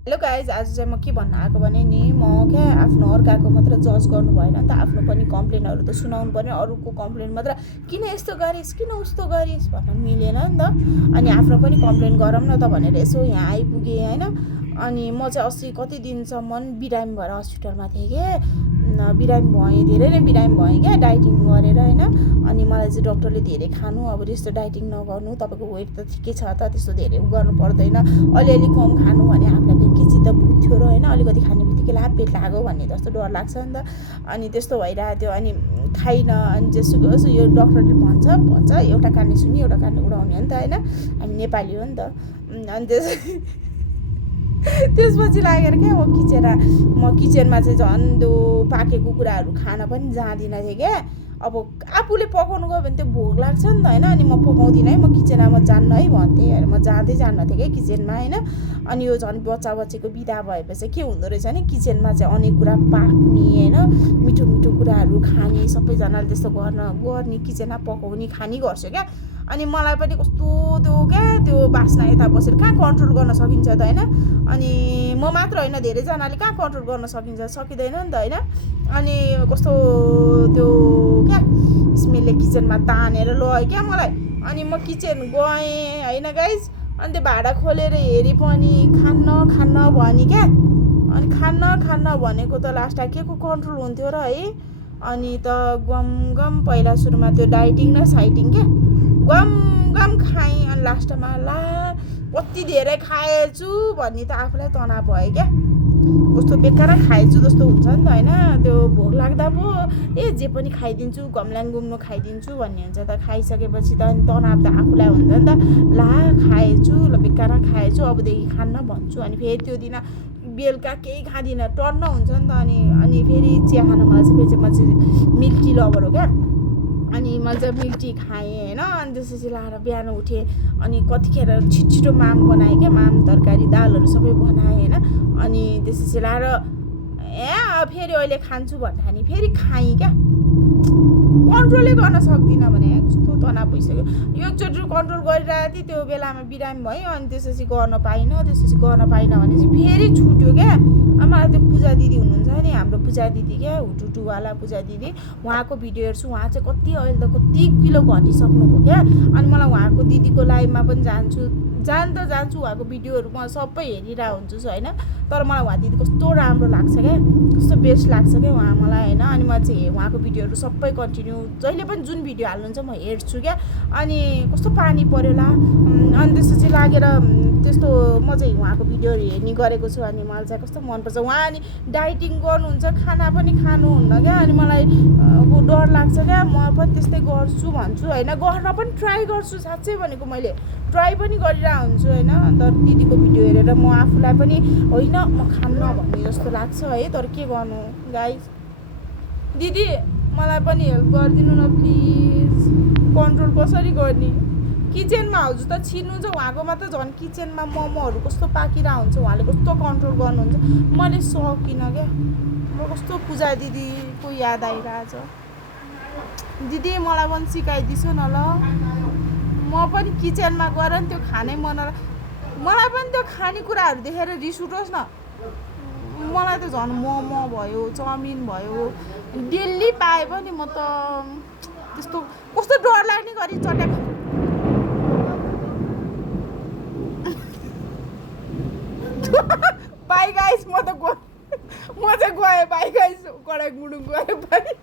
Hello guys, आज चाहिँ म के भन्न आएको भने नि म क्या आफ्नो अर्काको मात्र जज गर्नु भएन नि त, आफ्नो पनि कम्प्लेनहरू त सुनाउनु पर्यो। अरूको कम्प्लेन मात्र किन यस्तो गरिस् किन उस्तो गरिस् भन्न मिलेन नि त। अनि आफ्नो पनि कम्प्लेन गरौँ न त भनेर यसो यहाँ आइपुगेँ होइन। अनि म चाहिँ अस्ति कति दिनसम्म बिरामी भएर हस्पिटलमा थिएँ क्या, बिरामी भएँ, धेरै नै बिरामी भएँ क्या डाइटिङ गरेर होइन। अनि मलाई चाहिँ डक्टरले धेरै खानु, अब त्यस्तो डाइटिङ नगर्नु, तपाईँको वेट त ठिकै छ त, त्यस्तो धेरै गर्नु पर्दैन, अलिअलि कम खानु भने आफूलाई फेरि के चित्त बुझ्थ्यो र होइन। अलिकति खाने बित्तिकै ला पेट लाग्यो भन्ने जस्तो डर लाग्छ नि त। अनि त्यस्तो भइरहेको थियो, अनि खाइनँ। अनि जेसुकै होस् यो डक्टरले भन्छ एउटा कानले सुनि एउटा कानले उडाउने हो नि त होइन, हामी नेपाली हो नि त। अनि त्यसपछि लागेर क्या म किचनमा चाहिँ झन् त्यो पाकेको कुराहरू खान पनि जाँदिनँ थिएँ क्या। अब आफूले पकाउनु गयो भने त्यो भोक लाग्छ नि त होइन। अनि म पकाउँदिनँ है, म किचनमा जान्न है भन्थेँ होइन, म जान्न थिएँ क्या किचनमा होइन। अनि यो झन् बच्चा बच्चीको बिदा भएपछि के हुँदो रहेछ भने किचनमा चाहिँ अनेक कुरा पाक्ने होइन, मिठो मिठो कुराहरू खाने, सबैजनाले त्यस्तो गर्ने किचनमा पकाउने खाने गर्छ क्या। अनि मलाई पनि कस्तो त्यो बास्ना यता बसेर कहाँ कन्ट्रोल गर्न सकिन्छ त होइन। अनि म मात्र होइन, धेरैजनाले कहाँ कन्ट्रोल गर्न सकिँदैन नि त होइन। अनि कस्तो त्यो क्या स्मेलले किचनमा तानेर लग्यो क्या मलाई। अनि म किचन गएँ होइन गाइज। अनि त्यो भाँडा खोलेर हेरेँ पनि खान्न भने क्या। अनि खान्न भनेको त लास्टमा के को कन्ट्रोल हुन्थ्यो र है। अनि त गम पहिला सुरुमा त्यो डाइटिङ र साइटिङ क्या गम खाएँ। अनि लास्टमा कति धेरै खाएछु भन्ने त आफूलाई तनाव भयो क्या। कस्तो बेकार खाएछु जस्तो हुन्छ नि त होइन। त्यो भोक लाग्दा पो जे पनि खाइदिन्छु, घम्ल्याङ खाइदिन्छु भन्ने हुन्छ त। खाइसकेपछि त तनाव त आफूलाई हुन्छ नि त। खाएछु बेकार खाएछु, अबदेखि खान्न भन्छु। अनि फेरि त्यो दिन बेलुका केही खाँदिनँ, टन्न हुन्छ नि त। अनि फेरि चिया खान मलाई चाहिँ म चाहिँ मिल्क टी लभर हो क्या। अनि मैले चाहिँ मिल्क टी खाएँ होइन। अनि त्यसपछि लाएर बिहान उठेँ। अनि कतिखेर छिटो माम बनाएँ क्या, माम तरकारी दालहरू सबै बनाएँ होइन। अनि त्यसपछि लाएर फेरि अहिले खान्छु भन्दा नि फेरि खाएँ क्या। कन्ट्रोलै गर्न सक्दिनँ भने कस्तो तनाव भइसक्यो। एकचोटि कन्ट्रोल गरिरहेको थिएँ, त्यो बेलामा बिरामी भयो। अनि त्यसपछि गर्न पाइनँ भनेपछि फेरि छुट्यो क्या। मलाई त्यो पूजा दिदी हुनुहुन्छ नि, हाम्रो पूजा दिदी क्या, हुटुवाला पूजा दिदी, उहाँको भिडियो हेर्छु। उहाँ चाहिँ अहिले त कति किलो घटिसक्नुभयो क्या। अनि मलाई उहाँको दिदीको लाइभमा पनि जान्छु, उहाँको भिडियोहरू म सबै हेरिरहेको हुन्छु होइन। तर मलाई उहाँ दिदी कस्तो राम्रो लाग्छ क्या, कस्तो बेस्ट लाग्छ क्या उहाँ मलाई होइन। अनि म चाहिँ उहाँको भिडियोहरू सबै कन्टिन्यू जहिले पनि जुन भिडियो हाल्नुहुन्छ म हेर्छु क्या। अनि कस्तो पानी पऱ्यो ला। अनि त्यसपछि लागेर त्यस्तो म चाहिँ उहाँको भिडियोहरू हेर्ने गरेको छु। अनि मलाई चाहिँ कस्तो मनपर्छ उहाँ। अनि डाइटिङ गर्नुहुन्छ, खाना पनि खानुहुन्न क्या। अनि मलाई डर लाग्छ क्या। म पनि त्यस्तै गर्छु भन्छु होइन, गर्न पनि ट्राई गर्छु। साँच्चै भनेको मैले ट्राई पनि गरिरहेको हुन्छु होइन। अन्त दिदीको भिडियो हेरेर म आफूलाई पनि होइन म खान्न भन्ने जस्तो लाग्छ है। तर के गर्नु गाइज, दिदी मलाई पनि हेल्प गरिदिनु न प्लिज। कन्ट्रोल कसरी गर्ने? किचनमा हजुर त छिर्नुहुन्छ, उहाँकोमा त झन् किचनमा मोमोहरू कस्तो पाकिरहेको हुन्छ, उहाँले कस्तो कन्ट्रोल गर्नुहुन्छ, मैले सकिनँ क्या। म कस्तो पूजा दिदीको याद आइरहेछ। दिदी मलाई पनि सिकाइदिन्छु न ल। म पनि किचनमा गएर नि त्यो खानै मलाई पनि त्यो खानेकुराहरू देखेर रिस उठोस् न। मलाई त झन् मोमो भयो, चाउमिन भयो, डेली पाए पनि म त त्यस्तो कस्तो डर लाग्ने गरी चट्याक। बाई गाइस, म चाहिँ गएँ बाई गाइस, कराई गुडुङ गएँ बाई।